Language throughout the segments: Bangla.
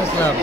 আসসালাম।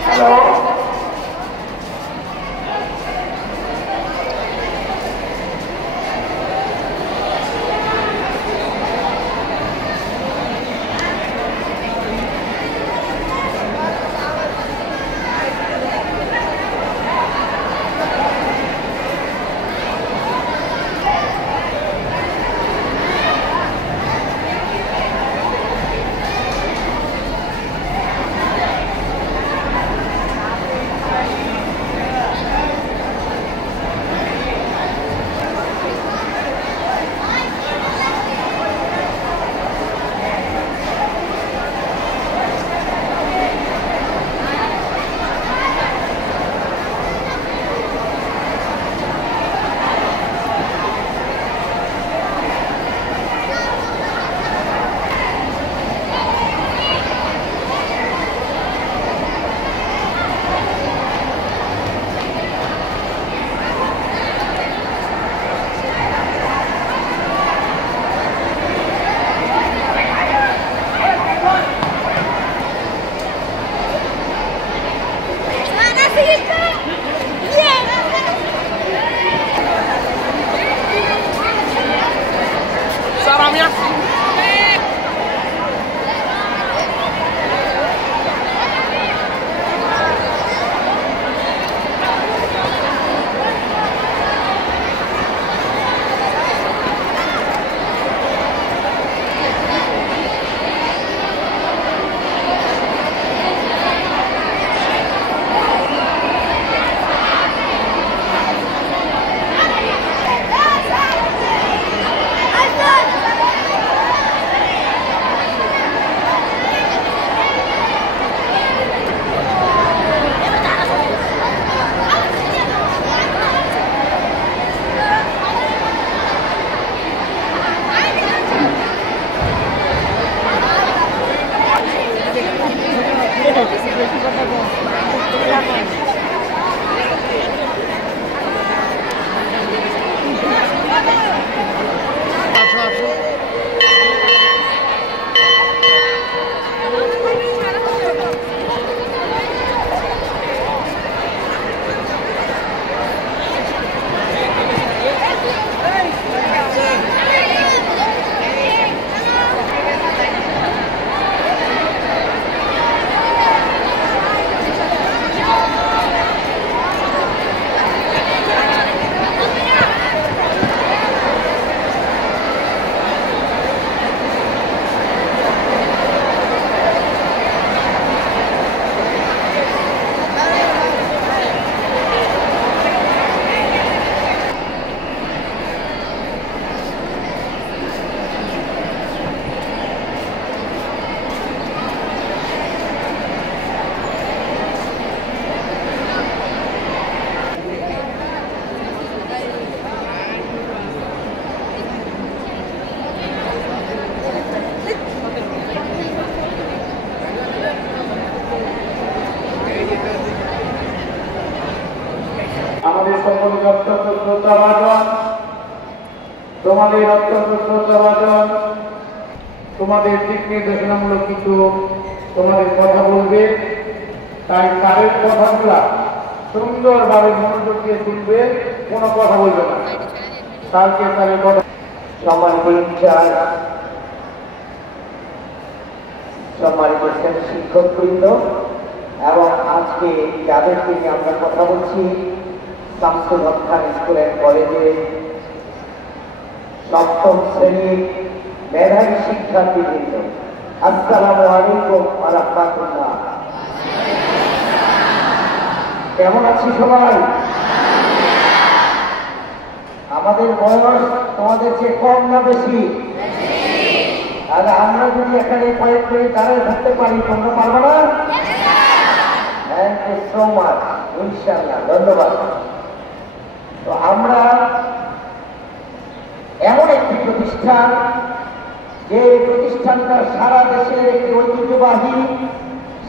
আমাদের সকলের অত্যন্ত শ্রদ্ধাভাজন, তোমাদের অত্যন্ত শ্রদ্ধাভাজন, তোমাদের দিক নির্দেশনামূলক কিছু তোমাদের কথা বলবে, তাই তাদের কথাগুলা সুন্দরভাবে মনোযোগ দিয়ে শুনবে, কোনো কথা বলবে না। কালকে তাদের কথা সম্মানিত ইনচার্জ, সম্মানিত শিক্ষকবৃন্দ এবং আজকে যাদেরকে নিয়ে আমরা কথা বলছি, শামসুল হক খান স্কুল অ্যান্ড কলেজে সপ্তম শ্রেণীর মেধাবী শিক্ষার্থীবৃন্দ, আসসালামু আলাইকুম ওয়া রাহমাতুল্লাহ। কেমন আছি সবাই? আমাদের বয়স তোমাদের চেয়ে কম না বেশি? আর আমরা যদি এখানে কয়েক মিনিট দাঁড়িয়ে থাকতে পারি, তোমরা পারবো না? থ্যাংক ইউ সো মাচ, ইনশাআল্লাহ, ধন্যবাদ। তো আমরা এমন একটি প্রতিষ্ঠান, যে প্রতিষ্ঠানটা সারা দেশের একটি ঐতিহ্যবাহী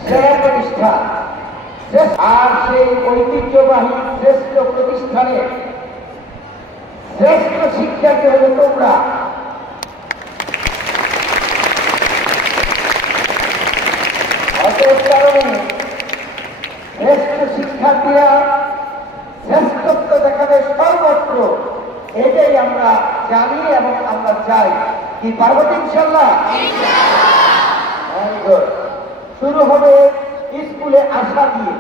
সেরা প্রতিষ্ঠান, আর সেই ঐতিহ্যবাহী শ্রেষ্ঠ প্রতিষ্ঠানের শ্রেষ্ঠ শিক্ষার্থী হলো তোমরা। অতএব কারণে জানি এবং আমরা চাই। কি পারবো ইনশাল্লাহ? Very good. শুরু হবে স্কুলে আসা দিয়ে,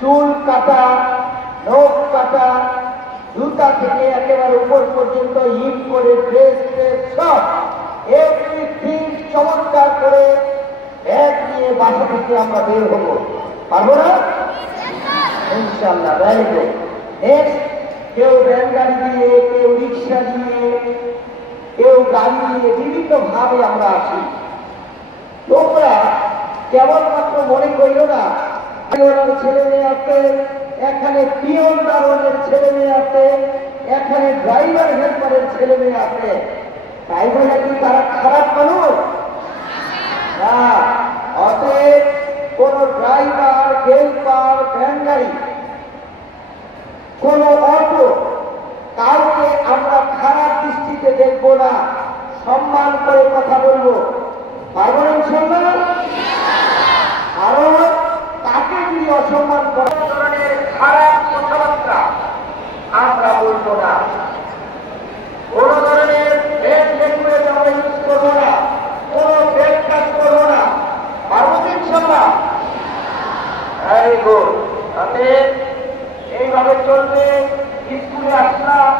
চুল কাটা, নখ কাটা, জুতা থেকে একেবারে উপর পর্যন্ত হিট করে ড্রেস সব এভরিথিং চমৎকার করে ব্যাগ নিয়ে বাসা থেকে আমরা বের হব। পারবো না ইনশাল্লাহ? Very good. নেক্সট, কেউ ভ্যান গাড়ি দিয়ে, কেউ রিক্সা দিয়ে, কেউ গাড়ি দিয়ে, বিভিন্ন ভাবে আমরা আসি। তোমরা কেবলমাত্র মনে করিও না ছেলে মেয়ে আছে, এখানে পিয়ন দারোয়ানের ছেলে মেয়ে আছে, এখানে ড্রাইভার হেল্পারের ছেলে মেয়ে আছে, তাই বলে কি তারা খারাপ মানুষ না? অতএব কোন ড্রাইভার, হেল্পার, ভ্যান গাড়ি, কোন অটো, কাউকে আমরা খারাপ দৃষ্টিতে দেখবো না, সম্মান করে কথা বলবো। পারবো ইনশাল্লাহ? কারণ তাকে যদি অসম্মান করার ধরনের খারাপ কথাবার্তা আমরা বলবো না, কোন ধরনের আমরা ইউজ করবো না, কোন ফেক কাজ করবো না। পারবো ইনশাল্লাহ? Very good. তাতে এইভাবে চলবে। স্কুলে আসলাম,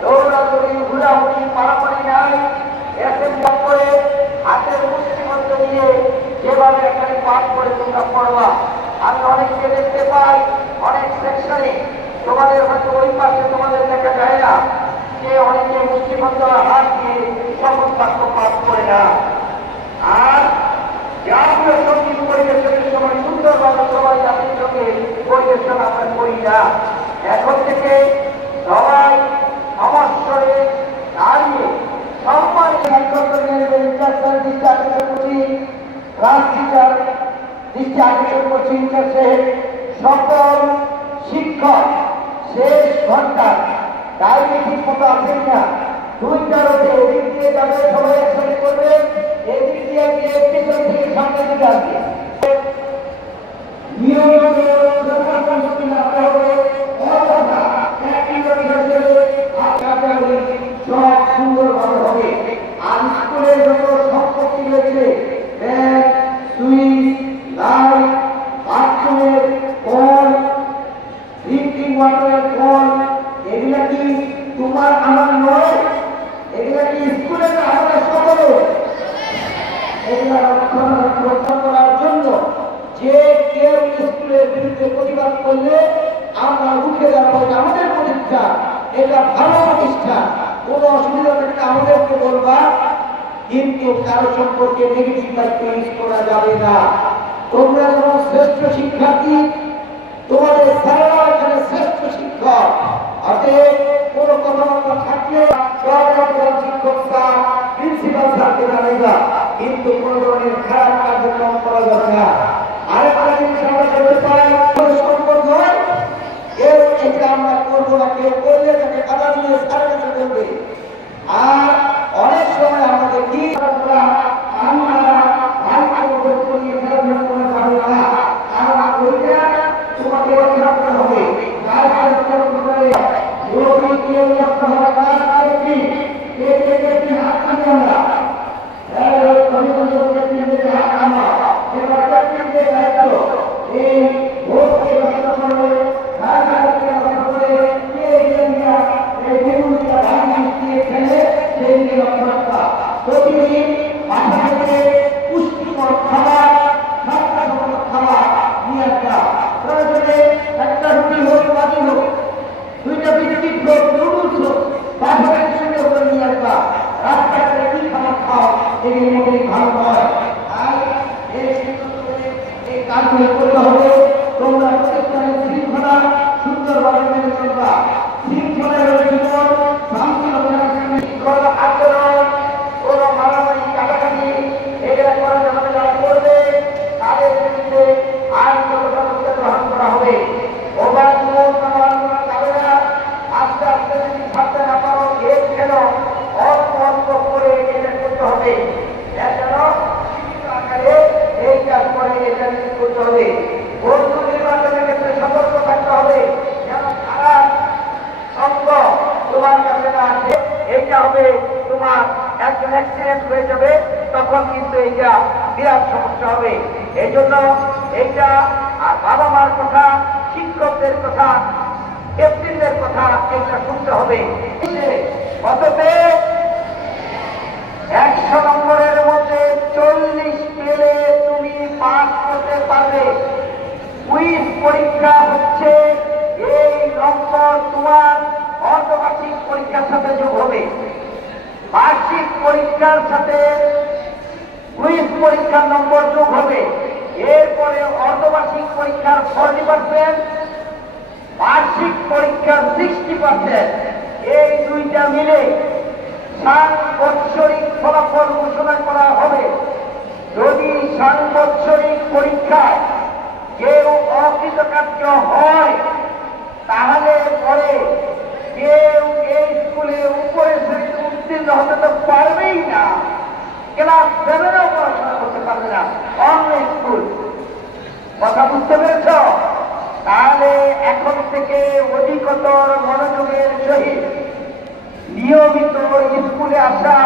দৌড়াদৌড়ি, ঘোরাঘুরি, পারাপারি নাই, অ্যাসেম্বলি করে হাতের মুষ্টিবদ্ধ নিয়ে যেভাবে এখানে পাঠ করে তোমরা পড়বা। আমি অনেককে দেখতে পাই অনেক সেকশনে, তোমাদের হয়তো ওই পাশে তোমাদের দেখা যায় না, যে অনেকে মুষ্টিবদ্ধ হাত দিয়ে শপথ বাক্য পাঠ করে না। আর জাতীয় সঙ্গীত পরিবেশনের সময় সুন্দরভাবে সবাই জাতির সঙ্গে পরিবেশন আমরা করি না। এখন থেকে সবাই সমস্যরে দাঁড়িয়ে সম্মানিত দৃষ্টি আকর্ষণ করছি, ক্লাস টিচার দৃষ্টি আকর্ষণ করছি, ইন্টারসেট সকল শিক্ষক শেষ ঘন্টা ডায়াবেটিস মতো আছেন না, দুইটার ওপরে এদিক দিয়ে যাবে, সবাই একসাথে করবে, এদিক দিয়ে গিয়ে পিছন থেকে সামনে দিকে আসবে। সব সুন্দরভাবে হবে। আর স্কুলের যত সম্পত্তি রয়েছে, ব্যাগ, সুইচ, লাইট, বাথরুমের কল, ড্রিঙ্কিং ওয়াটারের কল, এগুলা কি তোমার আমার নয়? এগুলা কি স্কুলের আমাদের সকলের? এগুলা রক্ষা করার জন্য যে কেউ স্কুলের বিরুদ্ধে প্রতিবাদ করলে আমরা রুখে দাঁড়াবো। আমাদের প্রতিষ্ঠান, এটা ভালো প্রতিষ্ঠান, কোনো অসুবিধা থাকলে আমাদেরকে বলবা, কিন্তু কারো সম্পর্কে নেগেটিভ বাক্য ইউজ করা যাবে না। তোমরা যেমন শ্রেষ্ঠ শিক্ষার্থী, তোমাদের স্যারেরা এখানে শ্রেষ্ঠ শিক্ষক। অতএব কোন কথাবার্তা থাকলে শিক্ষক স্যার, প্রিন্সিপাল স্যারকে জানাইবা, কিন্তু কোন ধরনের খারাপ কার্যক্রম করা যাবে না। আরেকটা জিনিস আমরা করতে পারি, সম্পর্ক হয় কেউ এটা আমরা করবো না, কেউ করলে তাকে আদা দিয়ে স্যারের কাছে বলবে। আর অনেক সময় আমরা দেখি প্রতিদিন বাসা থেকে পুষ্টিকর খাবার, খাবার নিয়ে আসা, প্রয়োজনে একটা রুটি হোক, বাজি হোক, দুইটা বিস্কিট হোক, নুডলস হোক, পরীক্ষা হবে, তোমার একজন অ্যাক্সিডেন্ট হয়ে যাবে, তখন কিন্তু এইটা বিরাট সমস্যা হবে। এই জন্য এইটা আর বাবা মার কথা, শিক্ষকদের কথা, ক্যাপ্টেনদের কথা এইটা শুনতে হবে। কততে 100 নম্বরের মধ্যে 40 পেলে তুমি পাস করতে পারবে। কুইজ পরীক্ষা হচ্ছে এই নম্বর তোমার অর্ধবার্ষিক পরীক্ষার সাথে যোগ হবে। বার্ষিক পরীক্ষার সাথে কুইজ পরীক্ষার নম্বর যোগ হবে। এরপরে অর্ধবার্ষিক পরীক্ষার 40%, বার্ষিক পরীক্ষার 60%। এই দুইটা মিলে সাংবৎসরিক ফলাফল ঘোষণা করা হবে। যদি সাংবৎসরিক পরীক্ষায় কেউ অকৃতকার্য হয়, তাহলে পরে কেউ এই স্কুলে উপরে শ্রেণীতে উত্তীর্ণ হতে তো পারবেই না, ক্লাস 7-এও পড়াশোনা করতে পারবে না। অন্য স্কুল, কথা বুঝতে পেরেছ? তাহলে এখন থেকে অধিকতর মনোযোগের সহিত নিয়মিত স্কুলে আসা,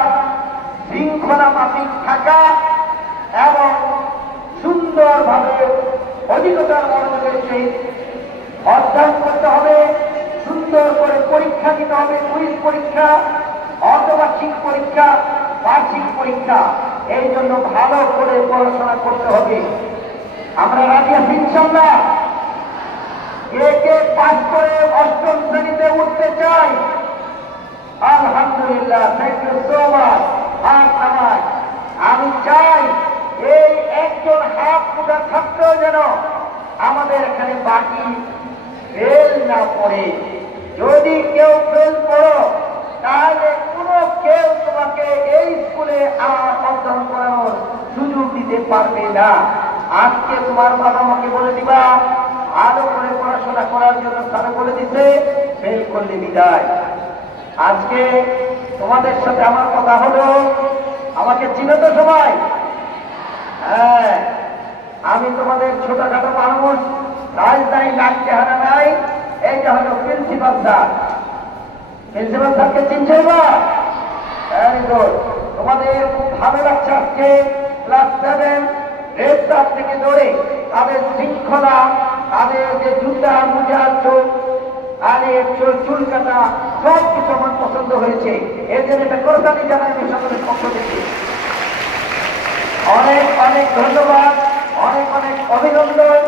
শৃঙ্খলা মাফিক থাকা এবং সুন্দরভাবে অধিকতর মনোযোগের সহিত অধ্যয়ন করতে হবে। সুন্দর করে পরীক্ষা দিতে হবে, কুইজ পরীক্ষা, অর্ধবার্ষিক পরীক্ষা, বার্ষিক পরীক্ষা। এই জন্য ভালো করে পড়াশোনা করতে হবে। আমরা রাজি আছি ইনশাআল্লাহ? কে পাস করে 8ম শ্রেণীতে উঠতে চাই? আলহামদুলিল্লাহ, থ্যাংক ইউ সো মাচ। আমি চাই এই একজন হাফ ফুটা ছাত্র যেন আমাদের এখানে বাকি ফেল না পড়ে। যদি কেউ ফেল করো, তাহলে কোনো কেউ তোমাকে এই স্কুলে আর অধ্যয়ন করানোর সুযোগ দিতে পারবে না। আজকে তোমার বাবা মাকে বলে দিবা, ভালো করে পড়াশোনা করার জন্য তারা বলে দিতে, ফেল করলে বিদায়। আজকে তোমাদের সাথে আমার কথা হলো, আমাকে চিনো তো সবাই? হ্যাঁ, আমি তোমাদের ছোটখাটো মানুষ, রাজধানী নাক চেহারা নাই। এইটা হলো প্রিন্সিপাল স্যার। প্রিন্সিপাল স্যারকে চিনছে বা? Very good. তোমাদের খুব ভালো লাগছে আজকে ক্লাস 7 রেড স্টার থেকে ধরে তাদের শৃঙ্খলা, তাদের যে জুতা, মোজা, চোখ, আরে চুল কাটা, সব কিছু আমার পছন্দ হয়েছে। এর জন্য একটা করতালি জানাই আমি সকলের পক্ষ থেকে। অনেক অনেক ধন্যবাদ, অনেক অনেক অভিনন্দন।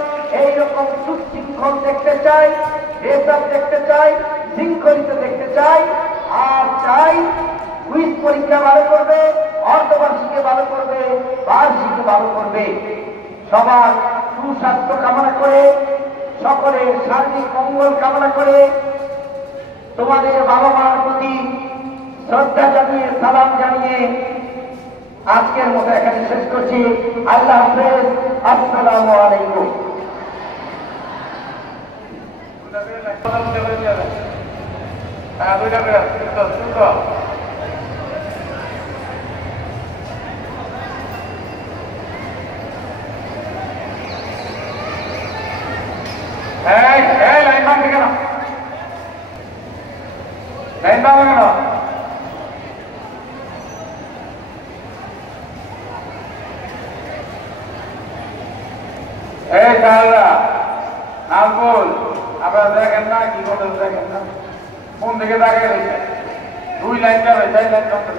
এইরকম সুশৃঙ্খল দেখতে চাই, রেসাপ দেখতে চাই, শৃঙ্খলিত দেখতে চাই। আর চাই কুইজ পরীক্ষা ভালো করবে, অর্ধবার্ষিকে ভালো করবে, বার্ষিকে ভালো করবে। সবার সুস্বাস্থ্য কামনা করে, সকলের সার্বিক মঙ্গল কামনা করে, তোমাদের বাবা মার প্রতি শ্রদ্ধা জানিয়ে, সালাম জানিয়ে আজকের মতো এখানে শেষ করছি। আল্লাহ হাফেজ, আসসালামু আলাইকুম। লাইন ভাঙবে কেন? লাইন ভাঙবে কেন? এই সাহেবরা, নালপুর, আপনারা দেখেন না কি করতে দেখেন না? কোন দিকে দাঁড়িয়ে রয়েছে? 2 লাইন যাবে, 4 লাইন করতে